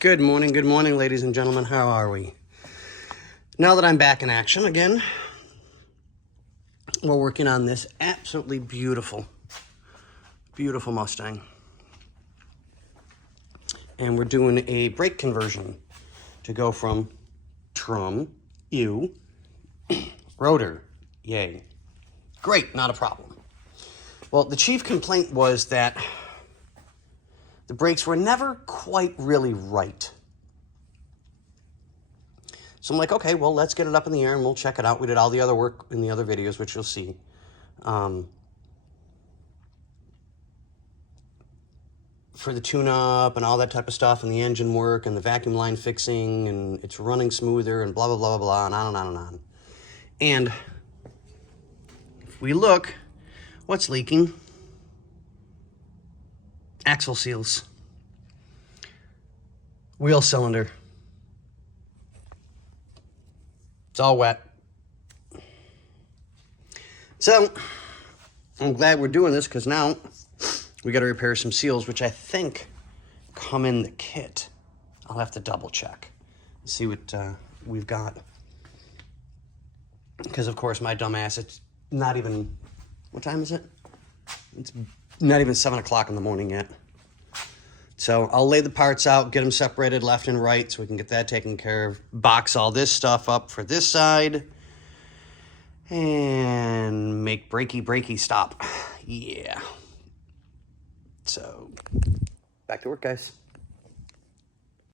Good morning, ladies and gentlemen. How are we? Now that I'm back in action again, we're working on this absolutely beautiful, beautiful Mustang. And we're doing a brake conversion to go from trum, ew, rotor, yay. Great, not a problem. Well, the chief complaint was that the brakes were never quite really right. So I'm like, okay, well, let's get it up in the air and we'll check it out. We did all the other work in the other videos, which you'll see. For the tune-up and all that type of stuff and the engine work and the vacuum line fixing and it's running smoother and blah, blah, blah, blah, blah, and on and on and on. And if we look, what's leaking? Axle seals. Wheel cylinder. It's all wet. So, I'm glad we're doing this because now we got to repair some seals, which I think come in the kit. I'll have to double check. See what we've got. Because, of course, my dumb ass, it's not even... What time is it? It's not even 7 o'clock in the morning yet. So I'll lay the parts out, get them separated left and right so we can get that taken care of. Box all this stuff up for this side. And make brakey stop. Yeah. So, back to work, guys.